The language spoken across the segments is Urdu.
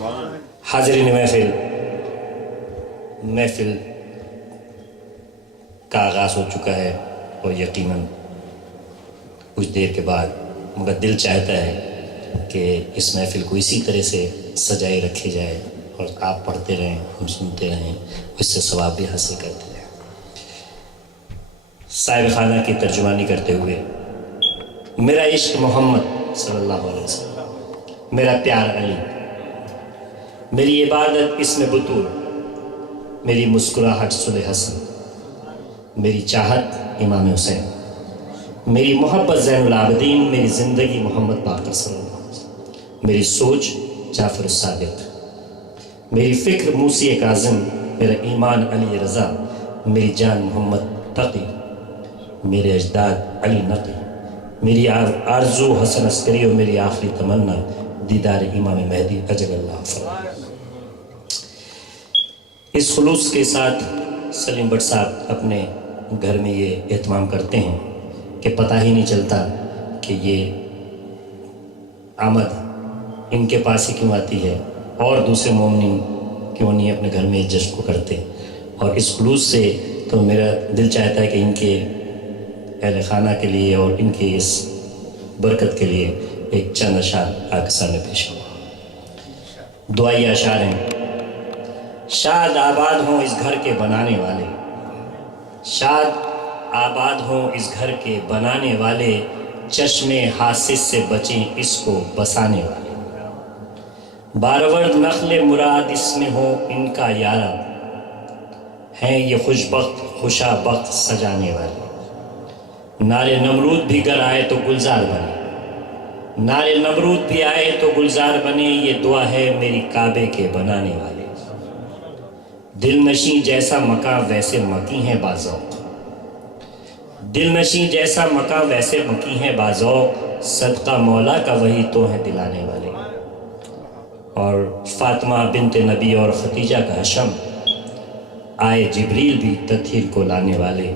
حاضرین محفل کا آغاز ہو چکا ہے اور یقیناً کچھ دیر کے بعد مگر دل چاہتا ہے کہ اس محفل کو اسی طرح سے سجائے رکھے جائے اور آپ پڑھتے رہیں، ہم سنتے رہیں، اس سے ثواب بھی حاصل کرتے رہیں۔ صاحب خانہ کی ترجمانی کرتے ہوئے، میرا عشق محمد صلی اللہ علیہ وسلم، میرا پیار علی، میری عبادت اس میں بطول، میری مسکراہٹ صلح حسن، میری چاہت امام حسین، میری محبت زین العابدین، میری زندگی محمد باقر صلی اللہ علیہ وسلم، میری سوچ جعفر الصادق، میری فکر موسی کاظم، میرا ایمان علی رضا، میری جان محمد تقی، میرے اجداد علی نقی، میری آرزو حسن عسکری اور میری آخری تمنا دیدار امام مہدی اجل اللہ فرمائے۔ اس خلوص کے ساتھ سلیم بٹ صاحب اپنے گھر میں یہ اہتمام کرتے ہیں کہ پتہ ہی نہیں چلتا کہ یہ آمد ان کے پاس ہی کیوں آتی ہے اور دوسرے مومنین کیوں نہیں اپنے گھر میں اس جشن کو کرتے، اور اس خلوص سے تو میرا دل چاہتا ہے کہ ان کے اہل خانہ کے لیے اور ان کی اس برکت کے لیے ایک چند اشعار آپ کے سامنے پیش ہوں۔ دعائی اشعار ہیں۔ شاد آباد ہوں اس گھر کے بنانے والے، شاد آباد ہوں اس گھر کے بنانے والے، چشم حاسد سے بچیں اس کو بسانے والے، بارورد نخل مراد اس میں ہو ان کا یارا، ہیں یہ خوش بخت خوشا بخت سجانے والے، نعرے نمرود بھی گر آئے تو گلزار بنے، نعرے نمرود بھی آئے تو گلزار بنے، یہ دعا ہے میری کعبے کے بنانے والے، دل نشیں جیسا مکاں ویسے مکی ہیں بازوق، دل نشیں جیسا مکاں ویسے مکی ہیں بازوق، صدقہ مولا کا وہی تو ہے دلانے والے، اور فاطمہ بنت نبی اور ختیجہ کا حشم، آئے جبریل بھی تطہیر کو لانے والے،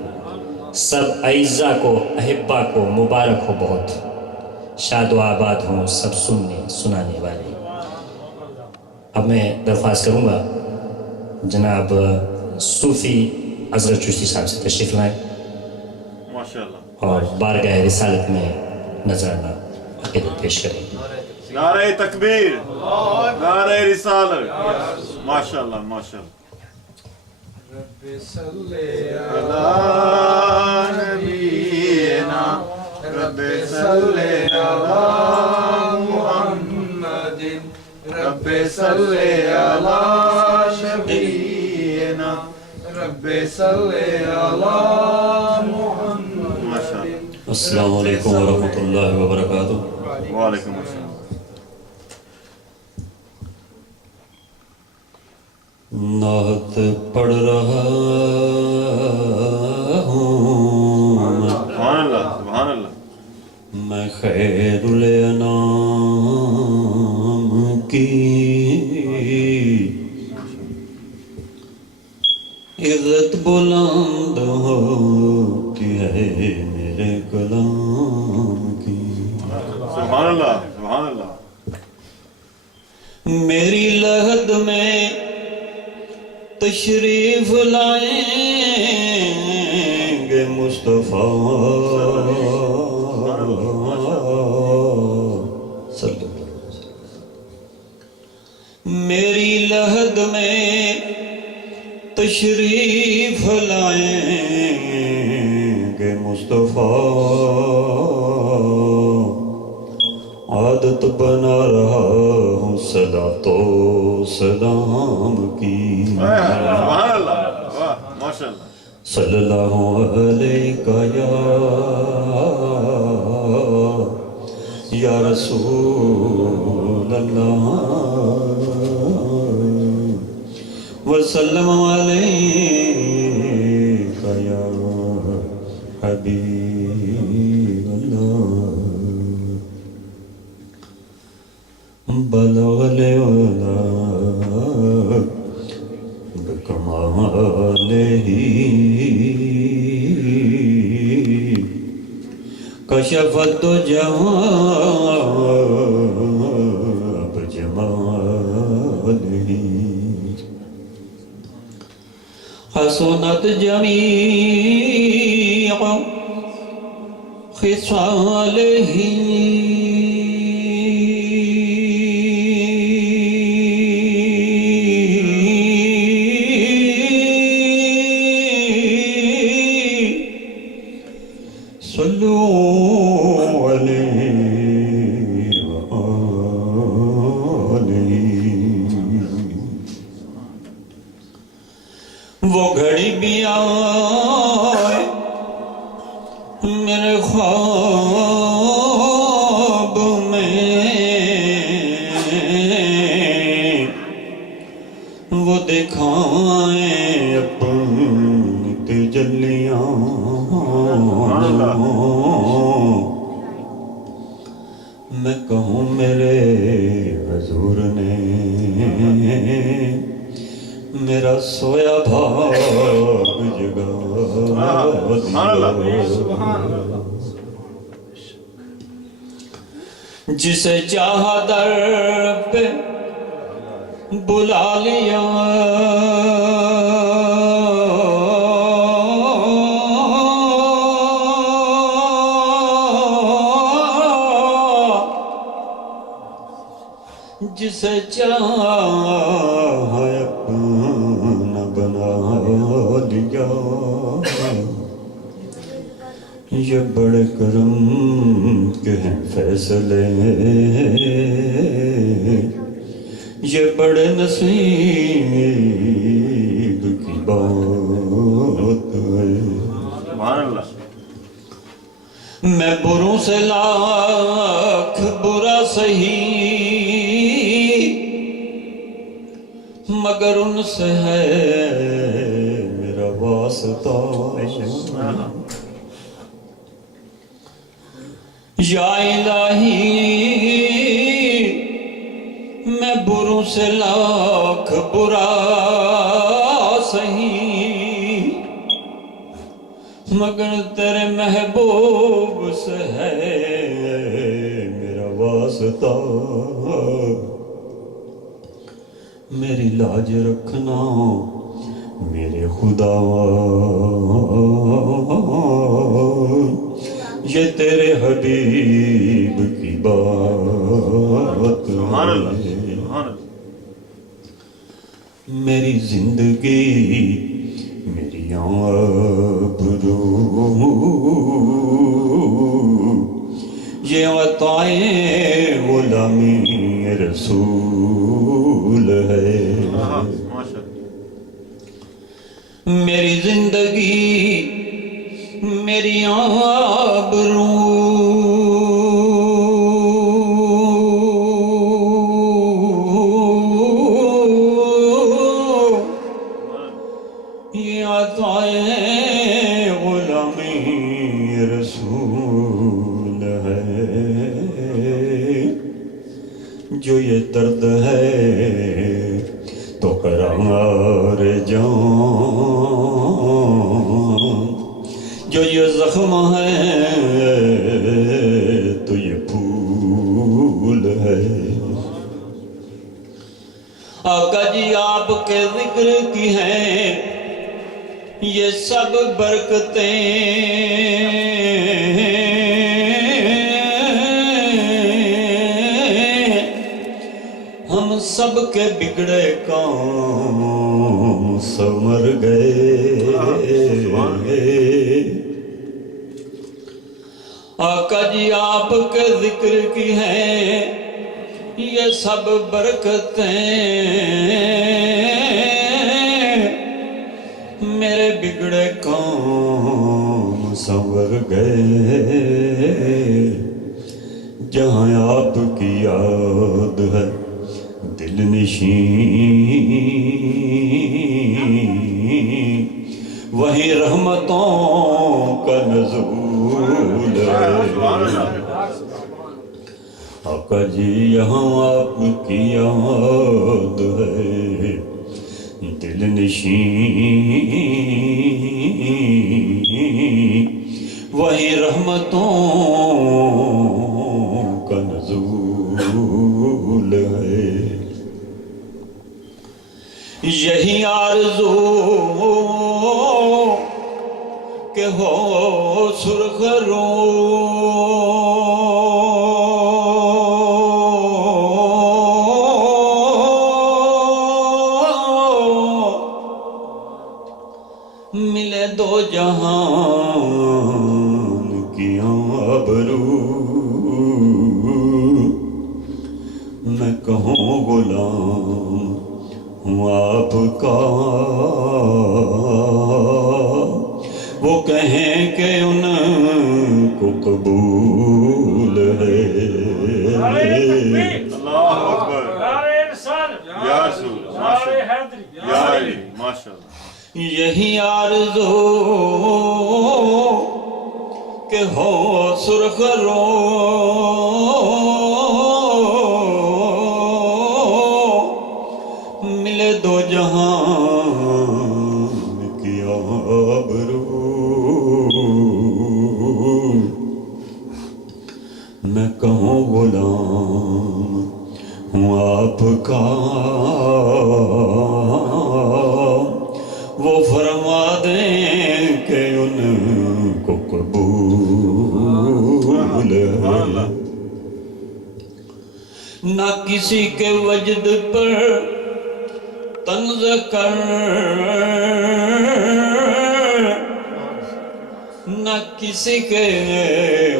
سب اعزا کو احبا کو مبارک ہو بہت، شاد و آباد ہوں سب سننے سنانے والے۔ اب میں درخواست کروں گا جناب صوفی حضرت چشتی صاحب سے تشریف لائیں اور بارگاہ رسالت میں نذرانہ عقیدت پیش کریں۔ نعرہ تکبیر، نعرہ رسالت، ماشاءاللہ ماشاءاللہ۔ رب صلی علی نبینا، رب صلی علی محمد، رب صلی علی شفیعنا، رب صلی علی محمد۔ السلام علیکم ورحمۃ اللہ وبرکاتہ۔ وعلیکم السلام۔ نعت پڑھ رہا ہوں سبحان اللہ سبحان اللہ۔ میں خیر الانام کی، عزت بلند ہوتی ہے میرے کلام کی، سبحان اللہ سبحان اللہ۔ میری لحد میں تشریف لائیں گے مصطفیٰ صلی اللہ علیہ وسلم، میری لحد میں تشریف لائیں گے مصطفیٰ، عادت بنا رہا ہوں صدا تو سلام کی، سبحان اللہ ماشاءاللہ۔ صلی اللہ علیہ یا رسول اللہ، وسلم علیہ یا حبیب اللہ، بلغ العلا بکمالہ، کشف الدجى بجمالہ، آلہ حسنت جمیع خصالہ وہ گھڑی بھی آئے میرے خواب میں، وہ دکھائیں اپنی تجلیاں، میں کہوں میرے حضور نے میرا سویا بھاگ جگا دیا، جسے چاہا در پہ بلا لیا، جسے چاہا اپنا بنا لیا، یہ بڑے کرم کے ہیں فیصلے، یہ بڑے نصیب کی بات ہے۔ سبحان اللہ۔ میں بروں سے لاکھ برا سہی، مگر ان سے ہے میرا واسطہ، یا الہی میں بروں سے لاکھ برا سہی، مگر تیرے محبوب سے ہے میرا واسطہ، میری لاج رکھنا میرے خدا، یہ تیرے حبیب کی بات ہے۔ میری زندگی میری آبرو یہ عطائے غلامی رسول ہے، میری زندگی میری آبرو یہ عطائے غلامی رسول ہے، جو یہ درد ہے تو قرار جان، جو یہ زخم ہے تو یہ پھول ہے۔ آقا جی آپ کے ذکر کی ہیں یہ سب برکتیں، ہم سب کے بگڑے کام سنور گئے۔ آقا جی آپ کے ذکر کی ہیں یہ سب برکتیں، میرے بگڑے کام سنور گئے، جہاں آپ کی یاد ہے دل نشین، وہیں رحمتوں کا نزول ہے۔ آقا جی یہاں آپ کی یاد ہے دل نشین، وہی رحمتوں کا نزول ہے۔ یہی آرزو کہ ہو سرخ رو ملے دو جہان کی آبرو میں کہوں غلام ہوں آپ کا وہ کہیں کہ ان کو قبول ہے اللہ اکبر یا رسول یا علی ماشاءاللہ یہی آرزو کہ ہو سرخ رو ملے دو جہان کی آبرو میں کہوں غلام ہوں آپ کا وہ فرما دیں کہ ان کو قبول ہے نہ کسی کے وجد پر طنز کر نہ کسی کے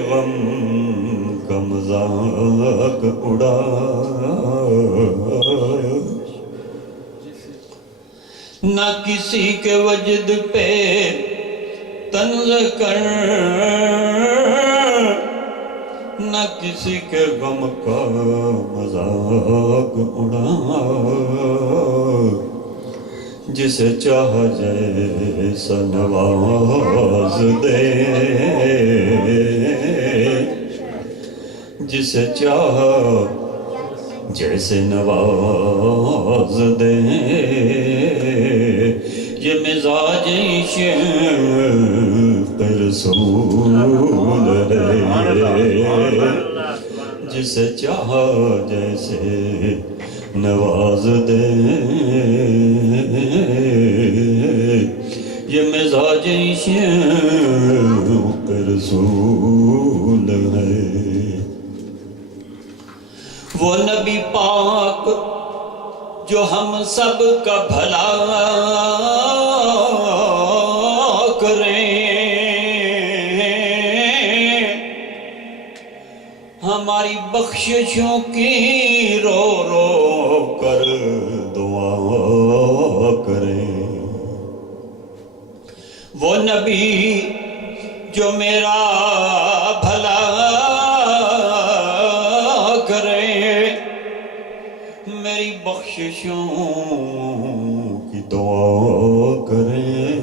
غم کا مذاق اڑا نہ کسی کے وجد پہ طنز کر نہ کسی کے غم کا مذاق اڑا جسے چاہ جیسا نواز دے جسے چاہ جیسے نواز دے یہ مزاج عشق رسول ہے جسے چاہا جیسے نواز دے یہ مزاج عشق رسول ہے وہ نبی پاک جو ہم سب کا بھلا کریں ہماری بخششوں کی رو رو کر دعا کریں وہ نبی جو میرا بھلا میری بخششوں کی دعا کریں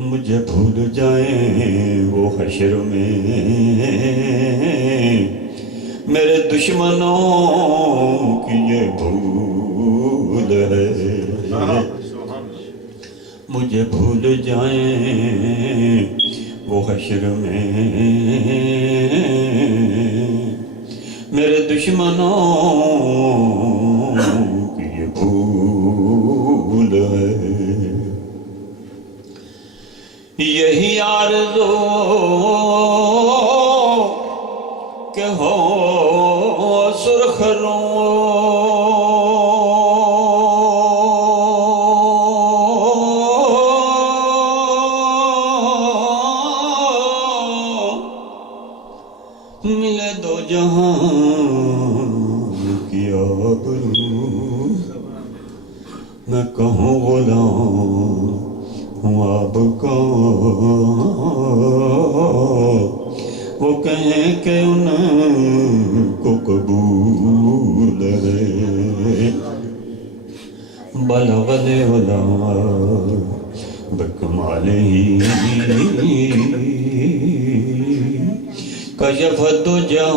مجھے بھول جائیں وہ حشر میں میرے دشمنوں کی یہ بھول ہے مجھے بھول جائیں وہ حشر میں میرے دشمنوں کی یہ بھول ہے یہی آرزو کہ ہو سرخ رو ملے دو جہان کی آبرو میں کہوں غلام ہوں آپ کا وہ کہیں کہ ان کو قبول ہے بلغ العلا بکمالہ کشف الدجى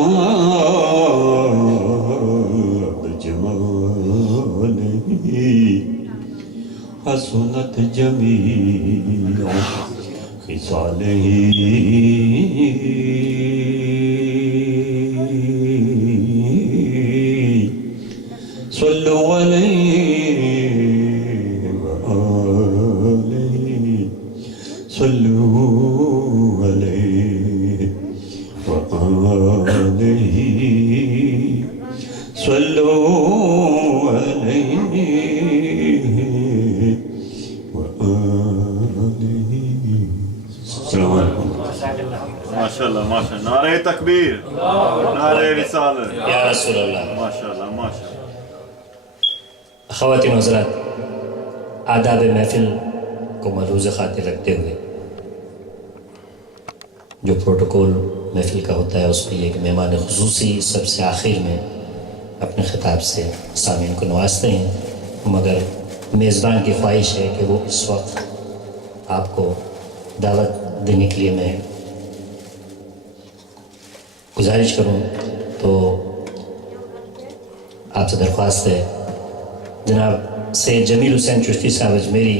بجماله حسنت جميع خصاله صلو علیہ وآلہ صلو علیہ وآلہ صلو علیہ وآلہ. السلام علیکم. ماشاءاللہ ماشاءاللہ. نعرہ تکبیر، نعرہ رسالت. یا رسول اللہ. ماشاءاللہ ماشاءاللہ. خواتین و حضرات، آداب محفل کو ملحوظ خاطر رکھتے ہوئے جو پروٹوکول محفل کا ہوتا ہے اس میں یہ کہ مہمان خصوصی سب سے آخر میں اپنے خطاب سے سامعین کو نوازتے ہیں، مگر میزبان کی خواہش ہے کہ وہ اس وقت آپ کو دعوت دینے کے لیے میں گزارش کروں تو آپ سے درخواست ہے جناب سید جمیل حسین چشتی صاحب اجمیری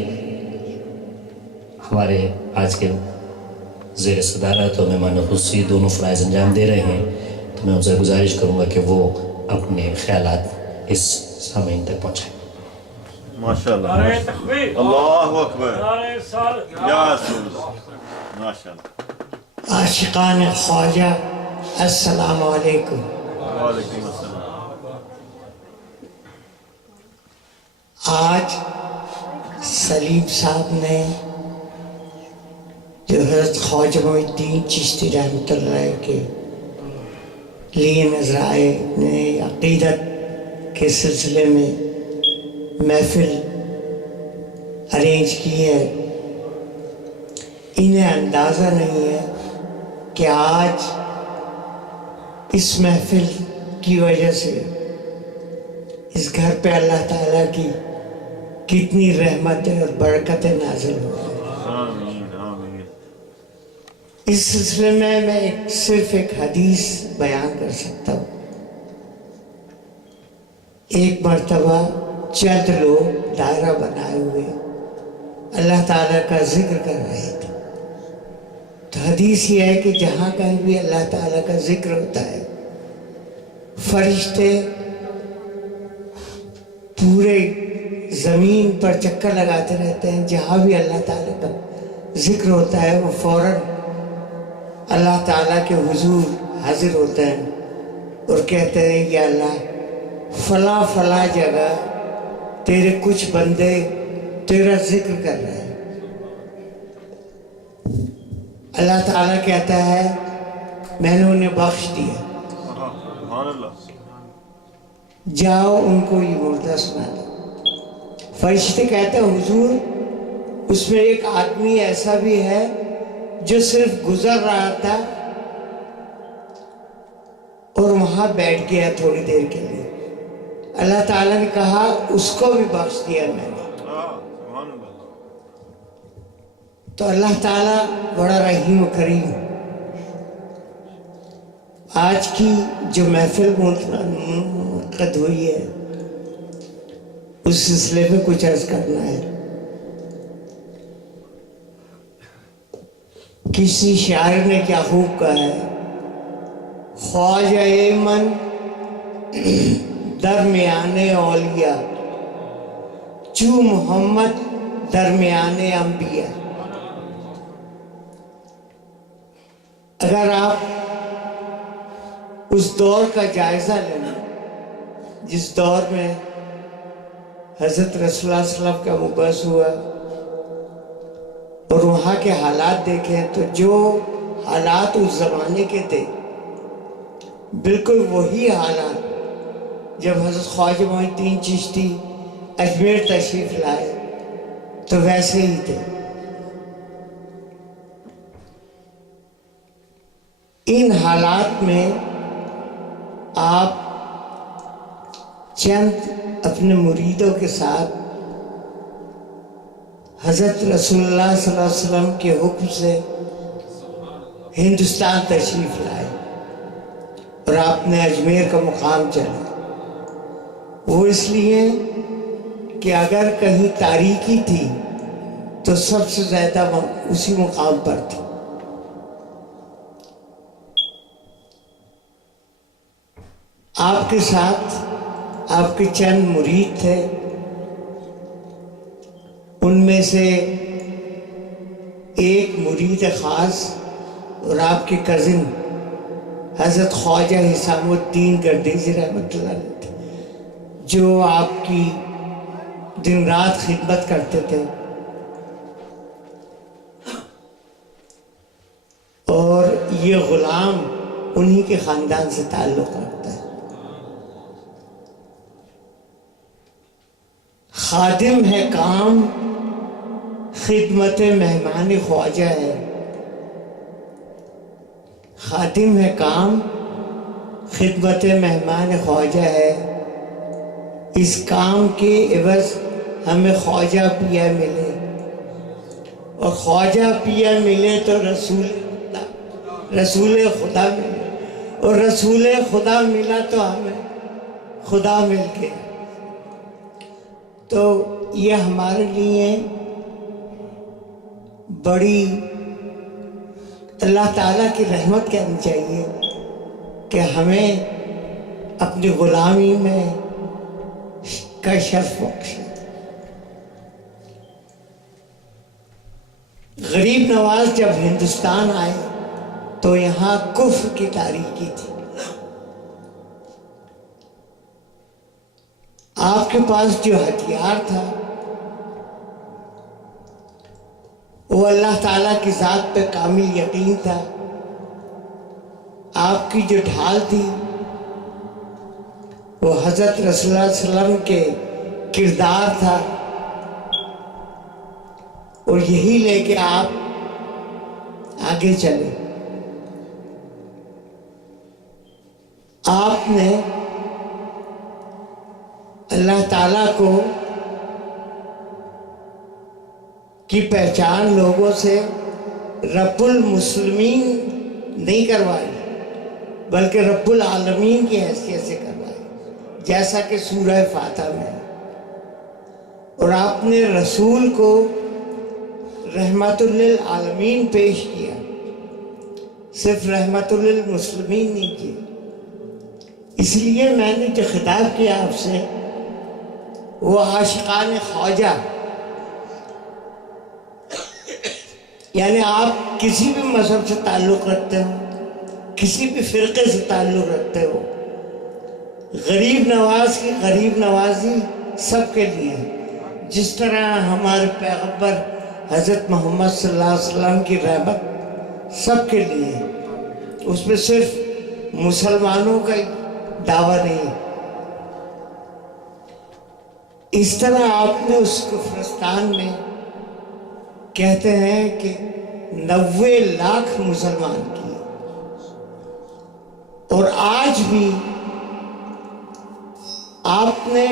ہمارے آج کے زیر صدارت اور مہمان خصوصی دونوں فرائض انجام دے رہے ہیں، تو میں ان سے گزارش کروں گا کہ وہ اپنے خیالات اس سامعین تک پہنچائیں. ماشاءاللہ. نعرہ تکبیر، اللہ اکبر. نعرہ رسالت. یا رسول اللہ. ماشاءاللہ. عاشقان خواجہ السلام علیکم. وعلیکم السلام. آج سلیم صاحب نے جو حضرت خواجہ معین الدین چشتی رحمۃ اللہ علیہ کے لیے نظر آئے اپنے عقیدت کے سلسلے میں محفل ارینج کی ہے، انہیں اندازہ نہیں ہے کہ آج اس محفل کی وجہ سے اس گھر پہ اللہ تعالیٰ کی کتنی رحمتیں اور برکتیں نازل ہو رہی ہیں. آمین آمین. اس سلسلے میں صرف ایک حدیث بیان کر سکتا ہوں. ایک مرتبہ چند لوگ دائرہ بنائے ہوئے اللہ تعالیٰ کا ذکر کر رہے تھے. تو حدیث یہ ہے کہ جہاں کہیں بھی اللہ تعالیٰ کا ذکر ہوتا ہے فرشتے پورے زمین پر چکر لگاتے رہتے ہیں. جہاں بھی اللہ تعالیٰ کا ذکر ہوتا ہے وہ فوراً اللہ تعالیٰ کے حضور حاضر ہوتے ہیں اور کہتے ہیں کہ اللہ فلاں فلاں جگہ تیرے کچھ بندے تیرا ذکر کر رہے ہیں. اللہ تعالیٰ کہتا ہے میں نے انہیں بخش دیا، سبحان اللہ. جاؤ ان کو یہ مردہ سنا دو. فرشتے کہتے ہیں حضور اس میں ایک آدمی ایسا بھی ہے جو صرف گزر رہا تھا اور وہاں بیٹھ گیا تھوڑی دیر کے لیے. اللہ تعالیٰ نے کہا اس کو بھی بخش دیا میں نے. سبحان اللہ. تو اللہ تعالیٰ بڑا رحیم و کریم. آج کی جو محفل منعقد ہوئی ہے اس سلسلے میں کچھ عرض کرنا ہے. کسی شاعر نے کیا خوب کہا ہے، خواجہ من درمیان اولیاء چو محمد درمیان انبیاء. اگر آپ اس دور کا جائزہ لیں جس دور میں حضرت رسول اللہ صلی اللہ علیہ وسلم کا مبعث ہوا اور وہاں کے حالات دیکھیں تو جو حالات اس زمانے کے تھے بالکل وہی حالات جب حضرت خواجہ معین الدین چشتی اجمیر تشریف لائے تو ویسے ہی تھے. ان حالات میں آپ چند اپنے مریدوں کے ساتھ حضرت رسول اللہ صلی اللہ علیہ وسلم کے حکم سے ہندوستان تشریف لائے اور آپ نے اجمیر کا مقام چلا. وہ اس لیے کہ اگر کہیں تاریکی تھی تو سب سے زیادہ اسی مقام پر تھی. آپ کے ساتھ آپ کے چند مرید تھے، ان میں سے ایک مرید خاص اور آپ کے کزن حضرت خواجہ حسام الدین گردیزی رحمۃ اللہ علیہ تھے، جو آپ کی دن رات خدمت کرتے تھے، اور یہ غلام انہی کے خاندان سے تعلق رکھتا ہے۔ خادم ہے کام خدمت مہمان خواجہ ہے، خادم ہے کام خدمت مہمان خواجہ ہے، اس کام کے عوض ہمیں خواجہ پیا ملے، اور خواجہ پیا ملے تو رسول خدا ملے، اور رسول خدا ملا تو ہمیں خدا مل گیا۔ تو یہ ہمارے لیے بڑی اللہ تعالیٰ کی رحمت کہنی چاہیے کہ ہمیں اپنی غلامی میں کا شرف بخشے۔ غریب نواز جب ہندوستان آئے تو یہاں کفر کی تاریکی تھی، آپ کے پاس جو ہتھیار تھا وہ اللہ تعالیٰ کی ذات پہ کامل یقین تھا، آپ کی جو ڈھال تھی وہ حضرت رسول اللہ صلی اللہ علیہ وسلم کے کردار تھا، اور یہی لے کے آپ آگے چلے۔ آپ نے اللہ تعالیٰ کو کی پہچان لوگوں سے رب المسلمین نہیں کروائی، بلکہ رب العالمین کی حیثیت سے کروائی، جیسا کہ سورہ فاتحہ میں، اور آپ نے رسول کو رحمت للعالمین پیش کیا، صرف رحمت للمسلمین نہیں کی۔ اس لیے میں نے جو خطاب کیا آپ سے وہ عاشقان خواجہ، یعنی آپ کسی بھی مذہب سے تعلق رکھتے ہو، کسی بھی فرقے سے تعلق رکھتے ہو، غریب نواز کی غریب نوازی سب کے لیے، جس طرح ہمارے پیغمبر حضرت محمد صلی اللہ علیہ وسلم کی رحمت سب کے لیے، اس میں صرف مسلمانوں کا دعویٰ نہیں۔ اس طرح آپ نے اس کفرستان میں کہتے ہیں کہ 90 لاکھ مسلمان کیے، اور آج بھی آپ نے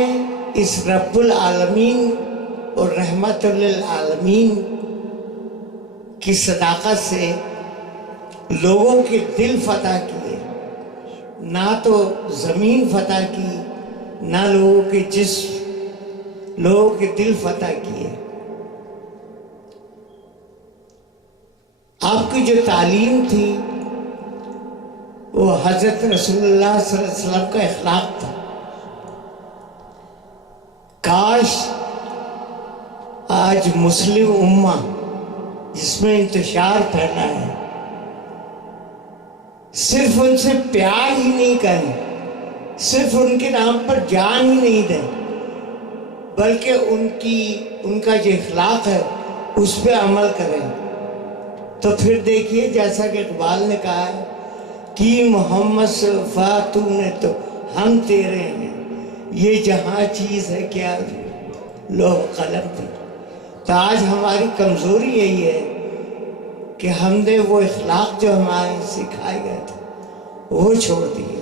اس رب العالمین اور رحمت للعالمین کی صداقت سے لوگوں کے دل فتح کیے، نہ تو زمین فتح کی، نہ لوگوں کے جسم، لوگوں کے دل فتح کیے۔ آپ کی جو تعلیم تھی وہ حضرت رسول اللہ صلی اللہ علیہ وسلم کا اخلاق تھا۔ کاش آج مسلم امہ جس میں انتشار پھیلا ہے صرف ان سے پیار ہی نہیں کریں، صرف ان کے نام پر جان ہی نہیں دیں، بلکہ ان کا جو اخلاق ہے اس پہ عمل کریں، تو پھر دیکھیے جیسا کہ اقبال نے کہا ہے کہ محمد سے وفا تو نے تو ہم تیرے ہیں، یہ جہاں چیز ہے کیا لوح قلم تھی۔ تو آج ہماری کمزوری یہی ہے کہ ہم نے وہ اخلاق جو ہمارے سکھائے گئے تھے وہ چھوڑ دیے۔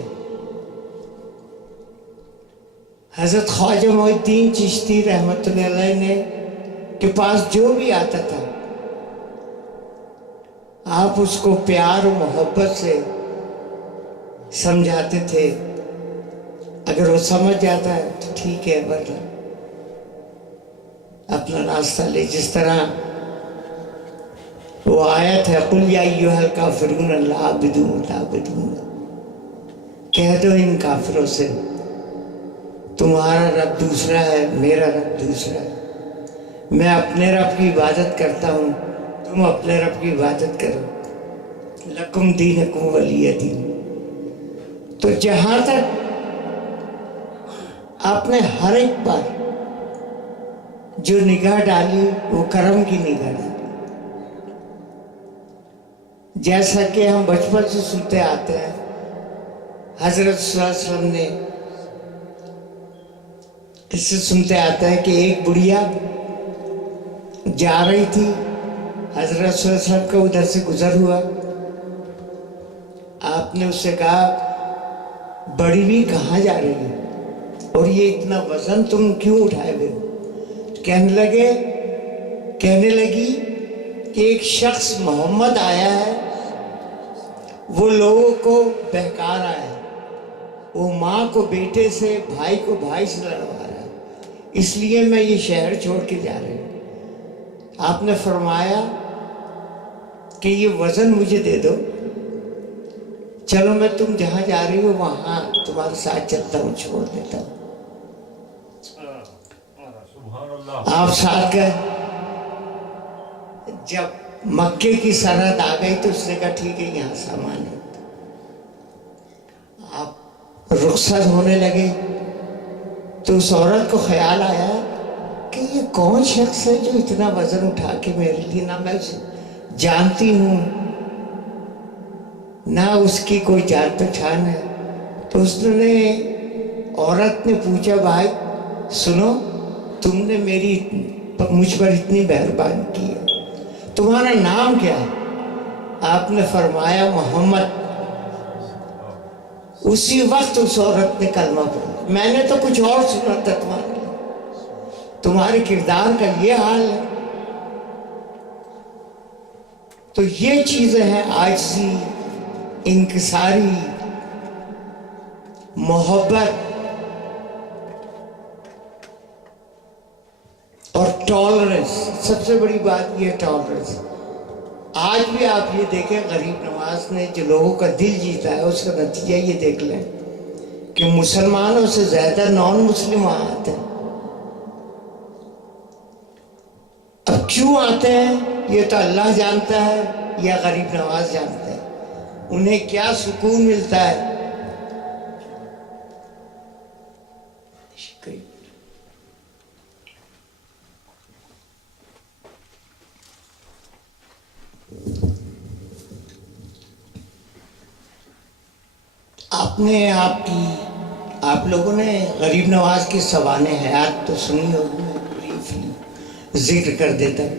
حضرت خواجہ معین الدین چشتی رحمۃ اللہ علیہ نے کے پاس جو بھی آتا تھا آپ اس کو پیار و محبت سے سمجھاتے تھے، اگر وہ سمجھ جاتا ہے تو ٹھیک ہے، ورنہ اپنا راستہ لے۔ جس طرح وہ آیت ہے قُلْ يَا أَيُّهَا الْكَافِرُونَ لَا أَعْبُدُ مَا تَعْبُدُونَ، کہہ دو ان کافروں سے تمہارا رب دوسرا ہے، میرا رب دوسرا ہے، میں اپنے رب کی عبادت کرتا ہوں، تم اپنے رب کی عبادت کرو، لکم دینکم ولی دین۔ تو جہاں تک آپ نے ہر ایک پر جو نگاہ ڈالی وہ کرم کی نگاہ ڈالی۔ جیسا کہ ہم بچپن سے سنتے آتے ہیں، حضرت صلی اللہ علیہ وسلم نے اس سے سنتے آتا ہے کہ ایک بڑھیا جا رہی تھی، حضرت صلی اللہ علیہ وسلم کا ادھر سے گزر ہوا، آپ نے اس سے کہا بڑی بھی کہاں جا رہی ہے اور یہ اتنا وزن تم کیوں اٹھائے ہوئے ہو؟ کہنے لگی کہ ایک شخص محمد آیا ہے، وہ لوگوں کو بہکا رہا ہے، وہ ماں کو بیٹے سے، بھائی کو بھائی سے لڑوا رہا ہے، اس لیے میں یہ شہر چھوڑ کے جا رہی ہوں۔ آپ نے فرمایا کہ یہ وزن مجھے دے دو، چلو میں تم جہاں جا رہی ہو وہاں تمہارے ساتھ چلتا ہوں، چھوڑ دیتا ہوں۔ آپ ساتھ گئے، جب مکے کی سرحد آ گئی تو اس نے کہا ٹھیک ہے یہاں سامان ہے۔ آپ رخصت ہونے لگے تو اس عورت کو خیال آیا کہ یہ کون شخص ہے جو اتنا وزن اٹھا کے میرے لیے، نہ میں اسے جانتی ہوں نہ اس کی کوئی جان پہچان ہے۔ تو اس نے عورت نے پوچھا بھائی سنو، تم نے مجھ پر اتنی مہربانی کی ہے، تمہارا نام کیا ہے؟ آپ نے فرمایا محمد۔ اسی وقت اس عورت نے کلمہ پڑھا۔ میں نے تو کچھ اور سنا تھا تمہارے کردار کا یہ حال ہے۔ تو یہ چیزیں ہیں عاجزی، انکساری، محبت اور ٹالرنس۔ سب سے بڑی بات یہ ٹالرنس۔ آج بھی آپ یہ دیکھیں غریب نواز نے جو لوگوں کا دل جیتا ہے اس کا نتیجہ یہ دیکھ لیں کہ مسلمانوں سے زیادہ نان مسلم وہاں آتے ہیں۔ اب کیوں آتے ہیں یہ تو اللہ جانتا ہے یا غریب نواز جانتا ہے، انہیں کیا سکون ملتا ہے۔ شکریہ۔ آپ لوگوں نے غریب نواز کی سوانح حیات تو سنی ہوگی، میں بریفلی ذکر کر دیتا ہوں۔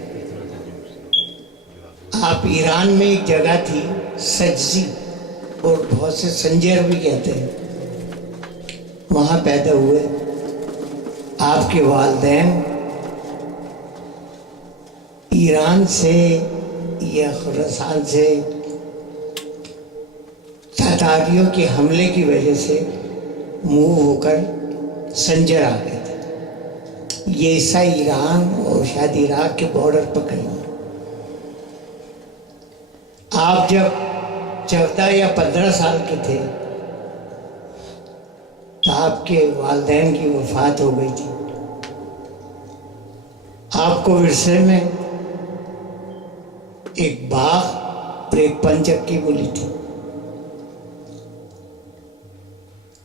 آپ ایران میں ایک جگہ تھی سجزی، اور بہت سے سنجر بھی کہتے ہیں، وہاں پیدا ہوئے۔ آپ کے والدین ایران سے یا خراسان سے تاتاریوں کے حملے کی وجہ سے موو ہو کر سنجر آ گئے تھے۔ یہ حصہ ایران اور شاید عراق کے بارڈر پر کہیں۔ آپ جب 14 یا 15 سال کے تھے تو آپ کے والدین کی وفات ہو گئی تھی۔ آپ کو ورثے میں ایک باغ اور ایک پنچکی ملی تھی۔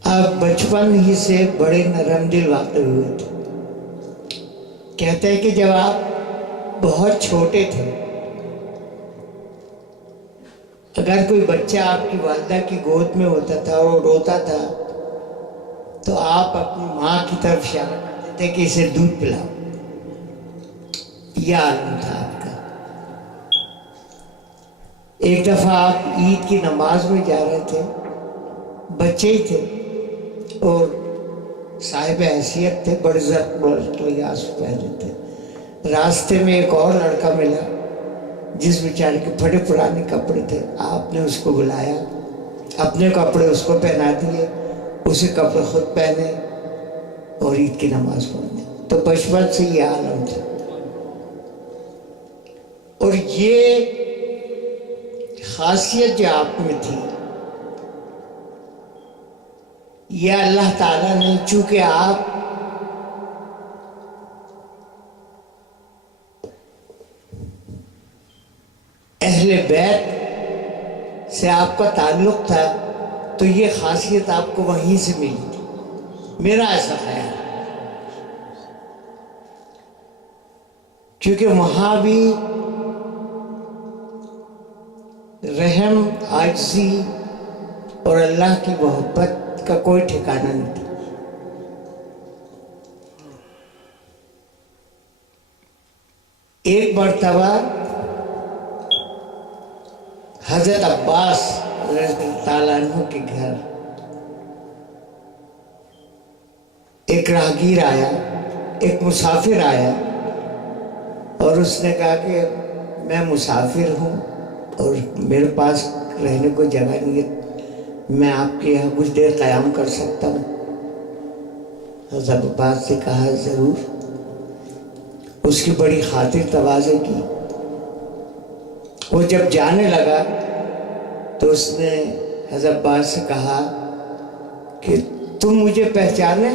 آپ بچپن ہی سے بڑے نرم دل واقع ہوئے تھے۔ کہتے ہیں کہ جب آپ بہت چھوٹے تھے، اگر کوئی بچہ آپ کی والدہ کی گود میں ہوتا تھا اور روتا تھا تو آپ اپنی ماں کی طرف اشارہ کرتے تھے کہ اسے دودھ پلاؤ۔ یہ عالم تھا آپ کا۔ ایک دفعہ آپ عید کی نماز میں جا رہے تھے، بچے ہی تھے اور صاحب حیثیت تھے، بڑے زرد لباس پہنے تھے۔ راستے میں ایک اور لڑکا ملا جس بیچارے کے پھٹے پرانے کپڑے تھے۔ آپ نے اس کو بلایا، اپنے کپڑے اس کو پہنا دیے، اسے کپڑے خود پہنے اور عید کی نماز پڑھنے۔ تو بچپن سے یہ عالم تھا۔ اور یہ خاصیت جو آپ میں تھی، یہ اللہ تعالیٰ نے، چونکہ آپ اہل بیت سے آپ کا تعلق تھا تو یہ خاصیت آپ کو وہیں سے ملی تھی، میرا ایسا خیال ہے۔ کیونکہ وہاں بھی رحم، عاجزی اور اللہ کی محبت کا کوئی ٹھکانہ نہیں تھا۔ ایک مرتبہ حضرت عباس رضی اللہ تعالیٰ عنہ کے گھر ایک راہگیر آیا، ایک مسافر آیا، اور اس نے کہا کہ میں مسافر ہوں اور میرے پاس رہنے کو جگہ نہیں ہے، میں آپ کے یہاں کچھ دیر قیام کر سکتا ہوں؟ حضرت عباس سے کہا ضرور۔ اس کی بڑی خاطر تواضع کی۔ وہ جب جانے لگا تو اس نے حضرت عباس سے کہا کہ تم مجھے پہچانے؟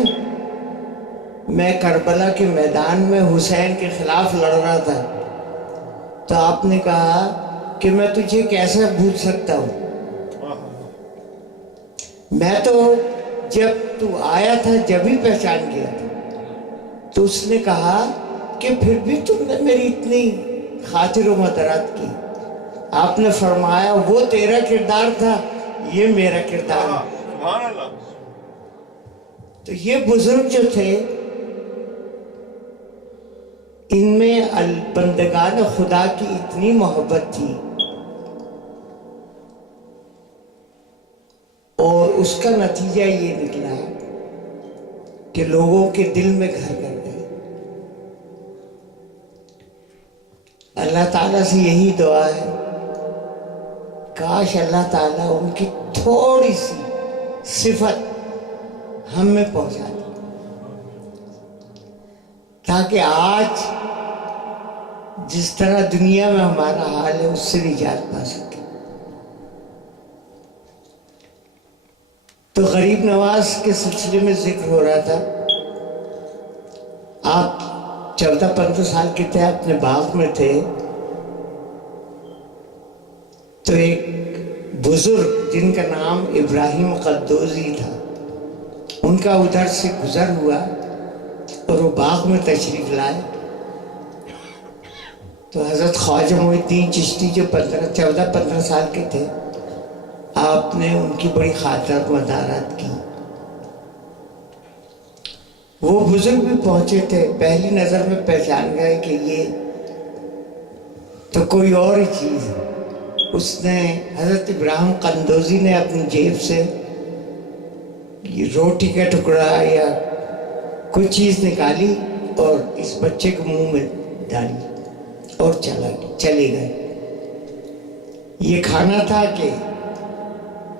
میں کربلا کے میدان میں حسین کے خلاف لڑ رہا تھا۔ تو آپ نے کہا کہ میں تجھے کیسے بھول سکتا ہوں، میں تو جب تو آیا تھا جب ہی پہچان گیا تھا۔ تو اس نے کہا کہ پھر بھی تم نے میری اتنی خاطر و مدارات کی۔ آپ نے فرمایا وہ تیرا کردار تھا، یہ میرا کردار ہے۔ سبحان اللہ۔ تو یہ بزرگ جو تھے، ان میں بندگان خدا کی اتنی محبت تھی اور اس کا نتیجہ یہ نکلا کہ لوگوں کے دل میں گھر کر گئے۔ اللہ تعالیٰ سے یہی دعا ہے، کاش اللہ تعالیٰ ان کی تھوڑی سی صفت ہم میں پہنچا دے، تاکہ آج جس طرح دنیا میں ہمارا حال ہے اس سے نجات پا سکے۔ تو غریب نواز کے سلسلے میں ذکر ہو رہا تھا۔ آپ 14-15 سال کے تھے، اپنے باغ میں تھے، تو ایک بزرگ جن کا نام ابراہیم قدوزی تھا، ان کا ادھر سے گزر ہوا اور وہ باغ میں تشریف لائے۔ تو حضرت خواجہ معین الدین چشتی جو 14-15 سال کے تھے، آپ نے ان کی بڑی خاطر مدارات کی۔ وہ بزرگ بھی پہنچے تھے، پہلی نظر میں پہچان گئے کہ یہ تو کوئی اور ہی چیز ہے۔ اس نے حضرت ابراہیم قندوزی نے اپنی جیب سے یہ روٹی کا ٹکڑا یا کوئی چیز نکالی اور اس بچے کے منہ میں ڈالی اور چلے گئے۔ یہ کھانا تھا کہ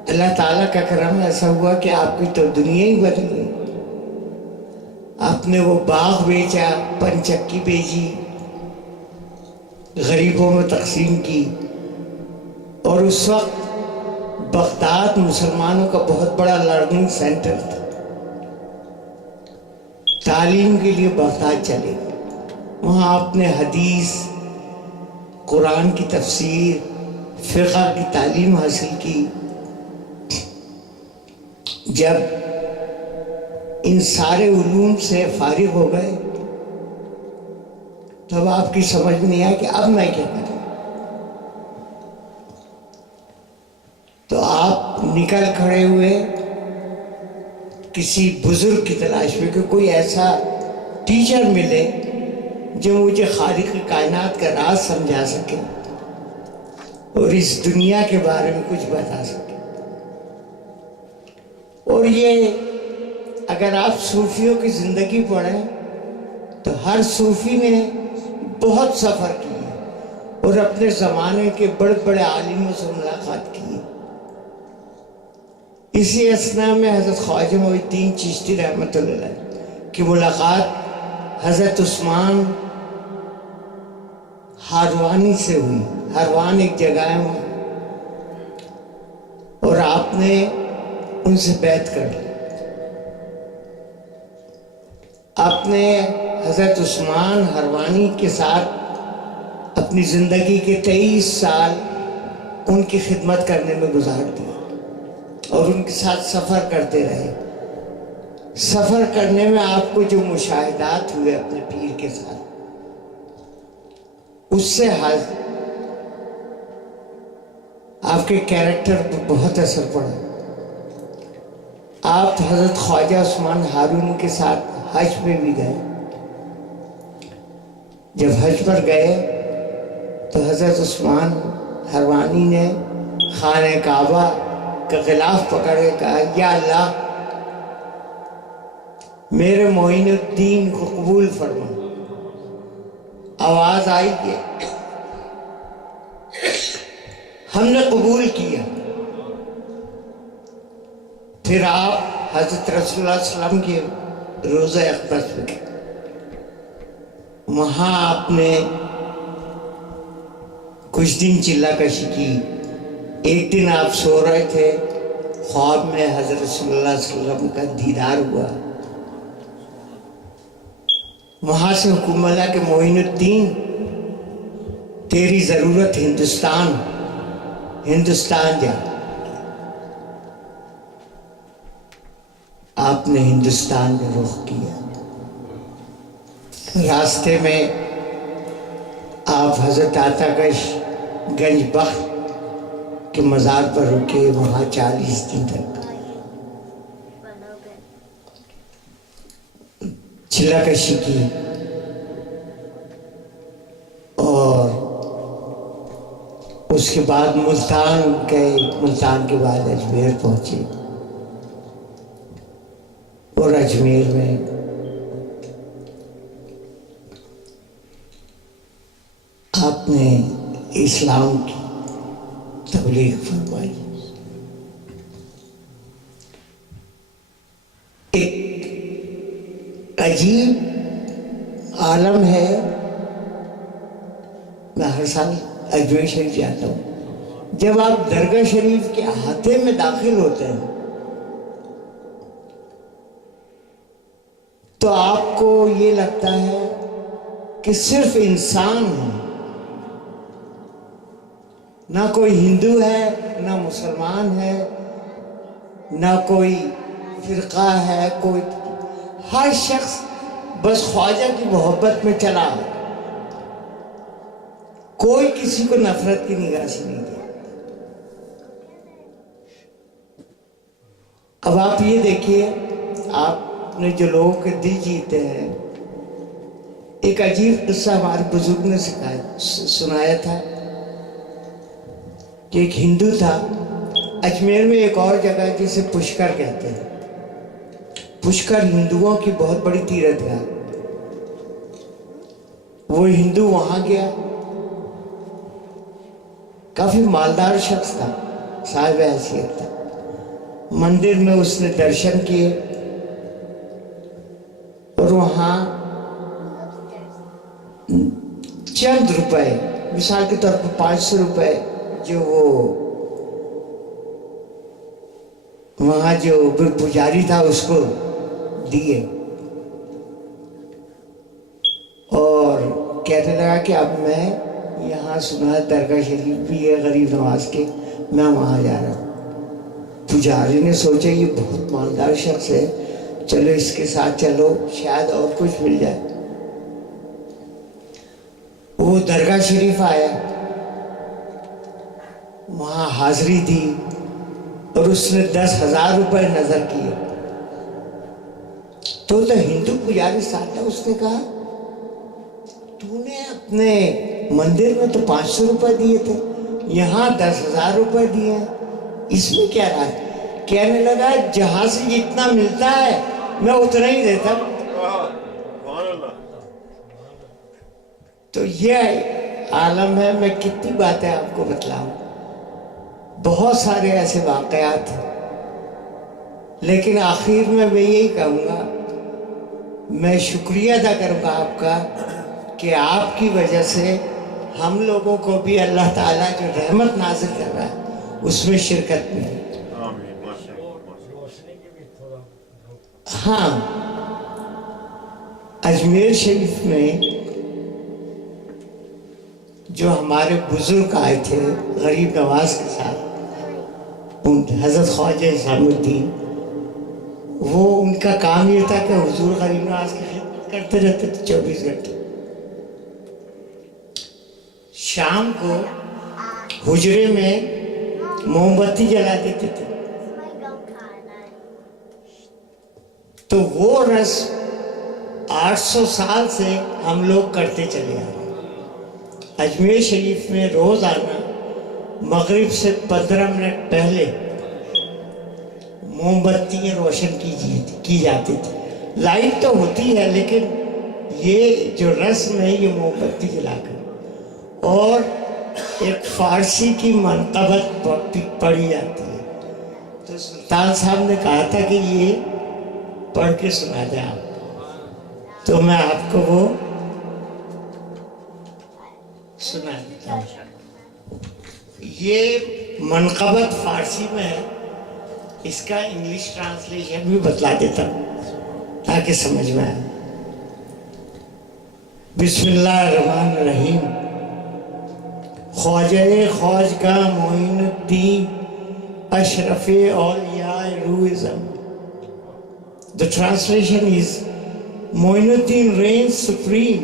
اللہ تعالیٰ کا کرم ایسا ہوا کہ آپ کی تو دنیا ہی بدل گئی۔ آپ نے وہ باغ بیچا، پنچکی بیچی، غریبوں میں تقسیم کی، اور اس وقت بغداد مسلمانوں کا بہت بڑا لرننگ سینٹر تھا۔ تعلیم کے لیے بغداد چلے گئے، وہاں آپ نے حدیث، قرآن کی تفسیر، فقہ کی تعلیم حاصل کی۔ جب ان سارے علوم سے فارغ ہو گئے تب آپ کی سمجھ میں نہیں آیا کہ اب میں کیا کروں۔ تو آپ نکل کھڑے ہوئے کسی بزرگ کی تلاش میں کہ کوئی ایسا ٹیچر ملے جو مجھے خالق کائنات کا راز سمجھا سکے اور اس دنیا کے بارے میں کچھ بتا سکے۔ اور یہ اگر آپ صوفیوں کی زندگی پڑھیں تو ہر صوفی نے بہت سفر کیا اور اپنے زمانے کے بڑے بڑے عالموں سے ملاقات کی۔ اسی اثناء میں حضرت خواجہ معین الدین چشتی رحمۃ اللہ علیہ کی ملاقات حضرت عثمان ہاروانی سے ہوئی۔ ہاروان ایک جگہ ہے وہاں، اور آپ نے ان سے بیعت کر لی۔ آپ نے حضرت عثمان حروانی کے ساتھ اپنی زندگی کے 23 سال ان کی خدمت کرنے میں گزار دیا اور ان کے ساتھ سفر کرتے رہے. سفر کرنے میں آپ کو جو مشاہدات ہوئے اپنے پیر کے ساتھ، اس سے آپ کے کیریکٹر پر بہت اثر پڑا. آپ حضرت خواجہ عثمان ہارون کے ساتھ حج پہ بھی گئے. جب حج پر گئے تو حضرت عثمان حروانی نے خانہ کعبہ کا غلاف پکڑے کہا، یا اللہ میرے معین الدین کو قبول فرما. آواز آئی کہ ہم نے قبول کیا. پھر آپ حضرت رسول اللہ صلی اللہ علیہ وسلم کے روضہ اقدس پہ گئے. وہاں آپ نے کچھ دن چلہ کشی کی. ایک دن آپ سو رہے تھے، خواب میں حضرت رسول اللہ صلی اللہ علیہ وسلم کا دیدار ہوا. وہاں سے حکم اللہ کہ معین الدین تیری ضرورت ہندوستان جا. آپ نے ہندوستان میں رخ کیا. راستے میں آپ حضرت آتا کش گنج بخت کے مزار پر رکے. وہاں 40 دن تک چلہ کشی کی اور اس کے بعد ملتان گئے. ملتان کے بعد اجمیر پہنچے اور اجمیر میں آپ نے اسلام کی تبلیغ فرمائی. ایک عجیب عالم ہے. میں ہر سال اجمیر شریف جاتا ہوں. جب آپ درگاہ شریف کے احاطے میں داخل ہوتے ہیں تو آپ کو یہ لگتا ہے کہ صرف انسان ہے، نہ کوئی ہندو ہے، نہ مسلمان ہے، نہ کوئی فرقہ ہے، کوئی ہر شخص بس خواجہ کی محبت میں چلا. کوئی کسی کو نفرت کی نگاہ سے نہیں دیکھتا. اب آپ یہ دیکھیے، آپ نے جو لوگوں کے دل جیتے ہیں. ایک عجیب قصہ ہمارے بزرگ نے سنایا تھا کہ ایک ہندو تھا. اجمیر میں ایک اور جگہ ہے جسے پشکر کہتے ہیں. پشکر ہندوؤں کی بہت بڑی تیرتھ گاہ. وہ ہندو وہاں گیا. کافی مالدار شخص تھا، صاحب حیثیت تھا. مندر میں اس نے درشن کیے اور وہاں چند روپے، مثال کے طور پر 500 روپے جو وہ وہاں جو پجاری تھا اس کو دیے اور کہنے لگا کہ اب میں یہاں سنا درگاہ شریف بھی ہے غریب نواز کے، میں وہاں جا رہا ہوں. پجاری نے سوچا یہ بہت مالدار شخص ہے، چلو اس کے ساتھ چلو، شاید اور کچھ مل جائے. وہ درگاہ شریف آیا، وہاں حاضری دی اور اس نے 10,000 روپے نظر کیے. تو ہندو پجاری ساتھ تھا. اس نے کہا تو نے اپنے مندر میں تو 500 روپے دیے تھے، یہاں 10,000 روپے دیے ہیں، اس میں کیا رہا ہے؟ کہنے لگا جہاں سے جتنا ملتا ہے میں اتنا ہی دیتا. تو یہ عالم ہے. میں کتنی باتیں آپ کو بتلاؤں، بہت سارے ایسے واقعات ہیں. لیکن آخر میں یہی کہوں گا، میں شکریہ ادا کروں گا آپ کا کہ آپ کی وجہ سے ہم لوگوں کو بھی اللہ تعالیٰ جو رحمت نازل کر رہا ہے اس میں شرکت ملی. ہاں، اجمیر شریف میں جو ہمارے بزرگ آئے تھے غریب نواز کے ساتھ، حضرت خواجہ حسام الدین، وہ ان کا کام یہ تھا کہ حضور غریب نواز کی خدمت کرتے رہتے تھے 24 گھنٹے۔ شام کو حجرے میں موم بتی جلا دیتے تھے، تو وہ رسم 800 سال سے ہم لوگ کرتے چلے آ رہے ہیں۔ اجمیر شریف میں روزانہ مغرب سے 15 منٹ پہلے موم بتیاں روشن کی جاتی تھی۔ لائٹ تو ہوتی ہے لیکن یہ جو رسم ہے یہ موم بتی جلا کر، اور ایک فارسی کی منقبت پڑھی جاتی ہے۔ تو سلطان صاحب نے کہا تھا کہ یہ پڑھ کے سنا دیں آپ، تو میں آپ کو وہ سنا دیتا ہوں۔ یہ منقبت فارسی میں ہے، اس کا انگلش ٹرانسلیشن بھی بتلا دیتا ہوں تاکہ سمجھ میں آئے۔ بسم اللہ الرحمن الرحیم۔ خواجہ خواجگاہ معین الدین اشرف اولیاء روزم۔ The translation is Moinuddin reigns supreme.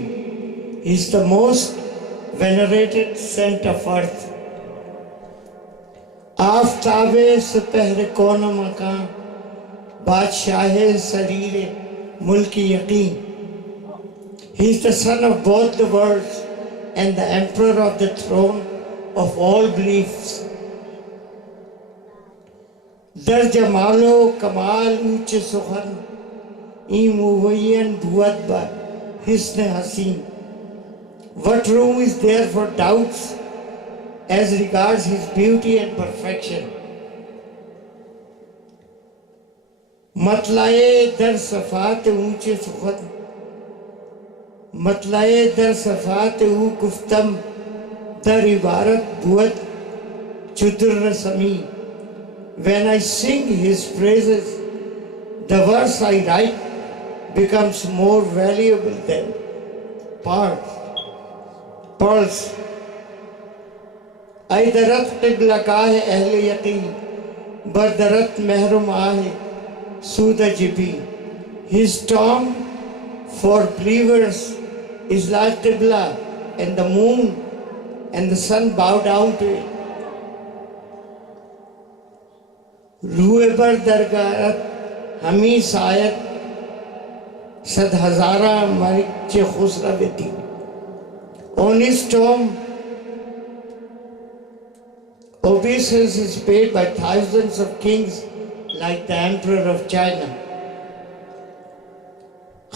He is the most venerated saint of earth. آفتاب سپہر کون مکان، بادشاہ سریر ملک یقین۔ He is the son of both the worlds and the emperor of the throne of all beliefs. در جمال و کمال اونچ سخن، این موین بود با حسن حسین۔ What room is there for doubts as regards his beauty and perfection? مطلعے در صفات اونچ سخن، مطلعے در صفات او گفتم، در عبارت بود چدر رسمی۔ When I sing his praises, the verse I write becomes more valuable than pearls. ای درت قبلہ گاہ اہل یقین، بردرت محرم آہ سود جبی۔ His tomb for believers is like Qibla, and the moon and the sun bow down to it. روح بر درگاہت ہمی سایت، صد ہزارہ ملک چے خسرو دین۔ On his tomb, obeisance is paid by thousands of kings like the emperor of China.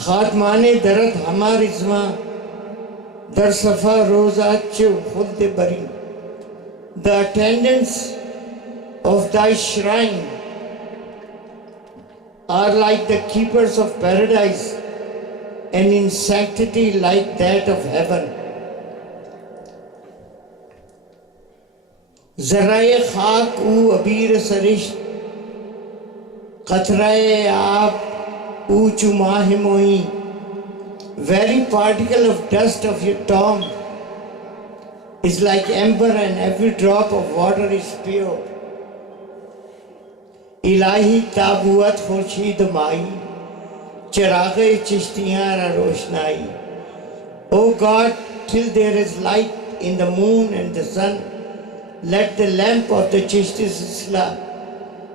خاتمان درد ہمار ازما، در صفا روزات چے خود بری۔ The attendants of thy shrine are like the keepers of paradise, and in sanctity like that of heaven. ذرائے خاک او عبیر سرشت، قطرۂ آب او چماہ موئی۔ Very particle of dust of your tomb is like ember, and every drop of water is pure. الہی تابوت خورشید مائی، چراغ چشتیاں را روشنائی۔ O God, till there is light in the moon and the sun, let the lamp of the Chishti Silsila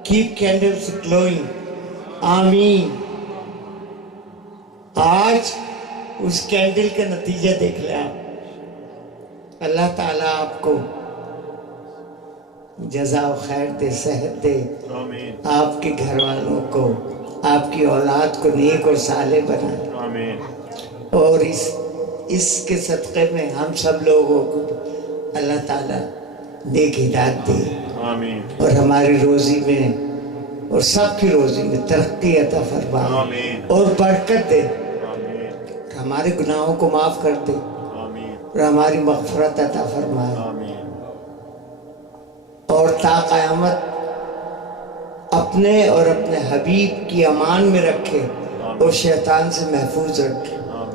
keep candles glowing. آمین۔ آج اس کینڈل کا نتیجہ دیکھ لیں آپ۔ اللہ تعالیٰ آپ کو جزا و خیر دے، صحت دے، آمین آپ کے گھر والوں کو، آپ کی اولاد کو نیک اور صالح بنائے، آمین اور اس کے صدقے میں ہم سب لوگوں کو اللہ تعالیٰ نیک ہدایت دے، آمین اور ہماری روزی میں اور سب کی روزی میں ترقی عطا فرمائے آمین اور برکت دے، آمین ہمارے گناہوں کو معاف کر دے آمین اور ہماری مغفرت عطا فرمائے، آمین اور تا قیامت اپنے اور اپنے حبیب کی امان میں رکھے اور شیطان سے محفوظ رکھے۔ آمین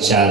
4